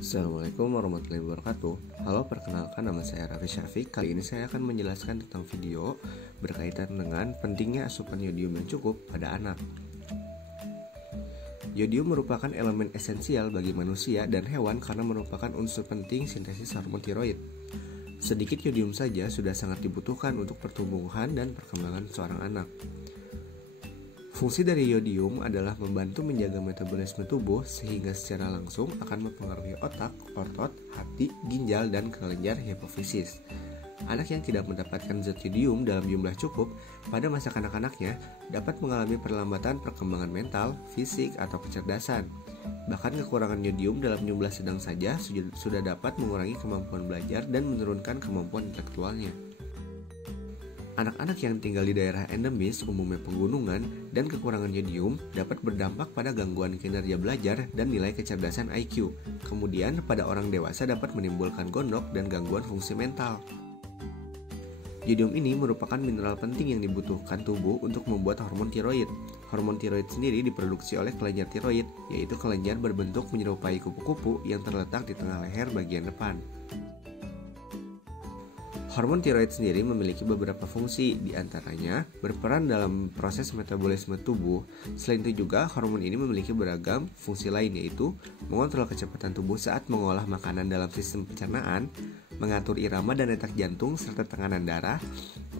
Assalamualaikum warahmatullahi wabarakatuh. Halo, perkenalkan nama saya Raffi Syafiq. Kali ini saya akan menjelaskan tentang video berkaitan dengan pentingnya asupan yodium yang cukup pada anak. Yodium merupakan elemen esensial bagi manusia dan hewan karena merupakan unsur penting sintesis hormon tiroid. Sedikit yodium saja sudah sangat dibutuhkan untuk pertumbuhan dan perkembangan seorang anak. Fungsi dari yodium adalah membantu menjaga metabolisme tubuh sehingga secara langsung akan mempengaruhi otak, otot, hati, ginjal, dan kelenjar hipofisis. Anak yang tidak mendapatkan zat yodium dalam jumlah cukup pada masa kanak-kanaknya dapat mengalami perlambatan perkembangan mental, fisik, atau kecerdasan. Bahkan kekurangan yodium dalam jumlah sedang saja sudah dapat mengurangi kemampuan belajar dan menurunkan kemampuan intelektualnya. Anak-anak yang tinggal di daerah endemis, umumnya pegunungan, dan kekurangan yodium dapat berdampak pada gangguan kinerja belajar dan nilai kecerdasan IQ. Kemudian, pada orang dewasa dapat menimbulkan gondok dan gangguan fungsi mental. Yodium ini merupakan mineral penting yang dibutuhkan tubuh untuk membuat hormon tiroid. Hormon tiroid sendiri diproduksi oleh kelenjar tiroid, yaitu kelenjar berbentuk menyerupai kupu-kupu yang terletak di tengah leher bagian depan. Hormon tiroid sendiri memiliki beberapa fungsi, diantaranya berperan dalam proses metabolisme tubuh. Selain itu juga, hormon ini memiliki beragam fungsi lain, yaitu mengontrol kecepatan tubuh saat mengolah makanan dalam sistem pencernaan, mengatur irama dan detak jantung serta tekanan darah,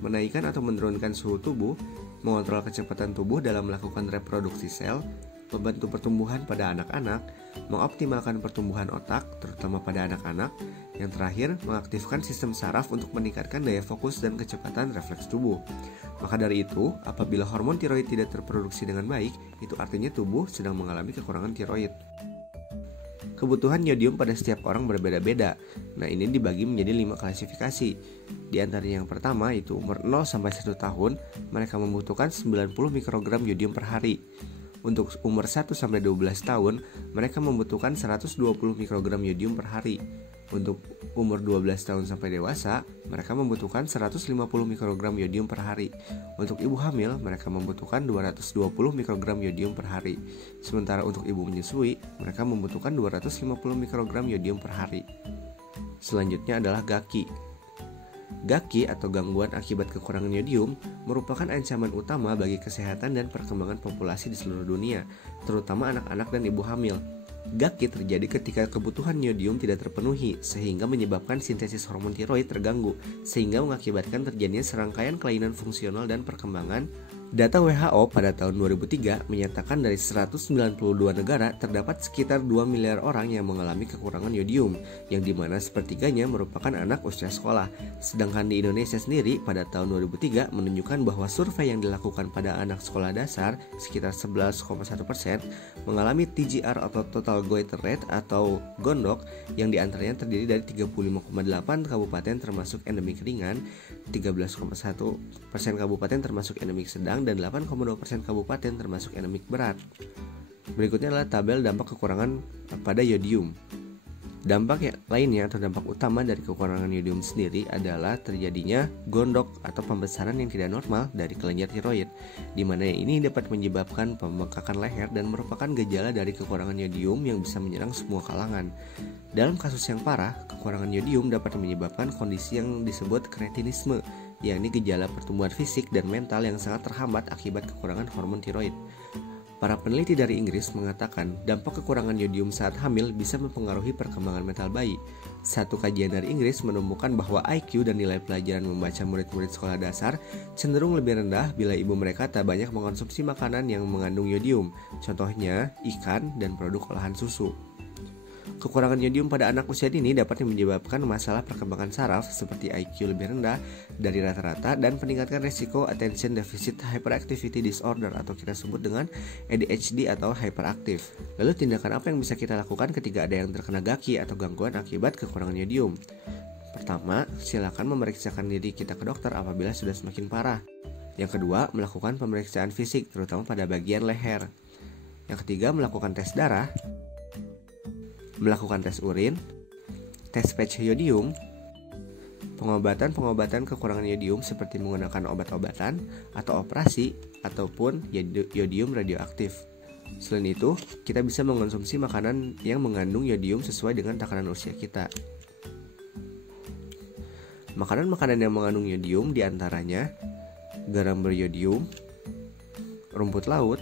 menaikkan atau menurunkan suhu tubuh, mengontrol kecepatan tubuh dalam melakukan reproduksi sel, membantu pertumbuhan pada anak-anak, mengoptimalkan pertumbuhan otak, terutama pada anak-anak. Yang terakhir, mengaktifkan sistem saraf untuk meningkatkan daya fokus dan kecepatan refleks tubuh. Maka dari itu, apabila hormon tiroid tidak terproduksi dengan baik, itu artinya tubuh sedang mengalami kekurangan tiroid. Kebutuhan yodium pada setiap orang berbeda-beda. Nah, ini dibagi menjadi 5 klasifikasi. Di antaranya yang pertama, itu umur 0-1 tahun, mereka membutuhkan 90 mikrogram yodium per hari. Untuk umur 1-12 tahun, mereka membutuhkan 120 mikrogram yodium per hari. Untuk umur 12 tahun sampai dewasa, mereka membutuhkan 150 mikrogram yodium per hari. Untuk ibu hamil, mereka membutuhkan 220 mikrogram yodium per hari. Sementara untuk ibu menyusui, mereka membutuhkan 250 mikrogram yodium per hari. Selanjutnya adalah GAKI. GAKI atau gangguan akibat kekurangan yodium merupakan ancaman utama bagi kesehatan dan perkembangan populasi di seluruh dunia, terutama anak-anak dan ibu hamil. GAKI terjadi ketika kebutuhan yodium tidak terpenuhi, sehingga menyebabkan sintesis hormon tiroid terganggu, sehingga mengakibatkan terjadinya serangkaian kelainan fungsional dan perkembangan. Data WHO pada tahun 2003 menyatakan dari 192 negara terdapat sekitar 2 miliar orang yang mengalami kekurangan yodium, yang dimana sepertiganya merupakan anak usia sekolah. Sedangkan di Indonesia sendiri pada tahun 2003 menunjukkan bahwa survei yang dilakukan pada anak sekolah dasar sekitar 11,1% mengalami TGR atau total goiter rate atau gondok, yang diantaranya terdiri dari 35,8 kabupaten termasuk endemik ringan, 13,1% kabupaten termasuk endemik sedang, dan 8,2% kabupaten termasuk endemik berat. Berikutnya adalah tabel dampak kekurangan pada yodium. Dampak lainnya atau dampak utama dari kekurangan yodium sendiri adalah terjadinya gondok atau pembesaran yang tidak normal dari kelenjar tiroid, di mana ini dapat menyebabkan pembengkakan leher dan merupakan gejala dari kekurangan yodium yang bisa menyerang semua kalangan. Dalam kasus yang parah, kekurangan yodium dapat menyebabkan kondisi yang disebut kretinisme, yakni gejala pertumbuhan fisik dan mental yang sangat terhambat akibat kekurangan hormon tiroid. Para peneliti dari Inggris mengatakan dampak kekurangan yodium saat hamil bisa mempengaruhi perkembangan mental bayi. Satu kajian dari Inggris menemukan bahwa IQ dan nilai pelajaran membaca murid-murid sekolah dasar cenderung lebih rendah bila ibu mereka tak banyak mengkonsumsi makanan yang mengandung yodium, contohnya ikan dan produk olahan susu. Kekurangan yodium pada anak usia dini dapat menyebabkan masalah perkembangan saraf seperti IQ lebih rendah dari rata-rata dan meningkatkan risiko attention deficit hyperactivity disorder atau kita sebut dengan ADHD atau hyperaktif. Lalu tindakan apa yang bisa kita lakukan ketika ada yang terkena GAKI atau gangguan akibat kekurangan yodium? Pertama, silakan memeriksakan diri kita ke dokter apabila sudah semakin parah. Yang kedua, melakukan pemeriksaan fisik terutama pada bagian leher. Yang ketiga, melakukan tes darah, melakukan tes urin, tes patch yodium, pengobatan kekurangan yodium seperti menggunakan obat-obatan atau operasi ataupun yodium radioaktif. Selain itu, kita bisa mengonsumsi makanan yang mengandung yodium sesuai dengan takaran usia kita. Makanan-makanan yang mengandung yodium diantaranya garam beryodium, rumput laut,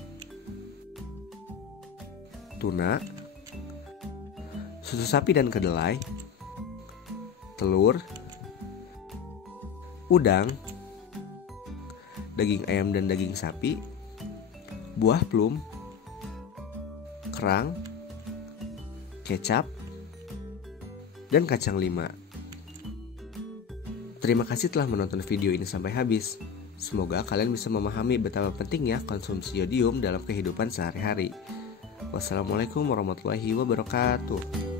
tuna, susu sapi dan kedelai, telur, udang, daging ayam dan daging sapi, buah plum, kerang, kecap, dan kacang lima. Terima kasih telah menonton video ini sampai habis. Semoga kalian bisa memahami betapa pentingnya konsumsi yodium dalam kehidupan sehari-hari. Wassalamualaikum warahmatullahi wabarakatuh.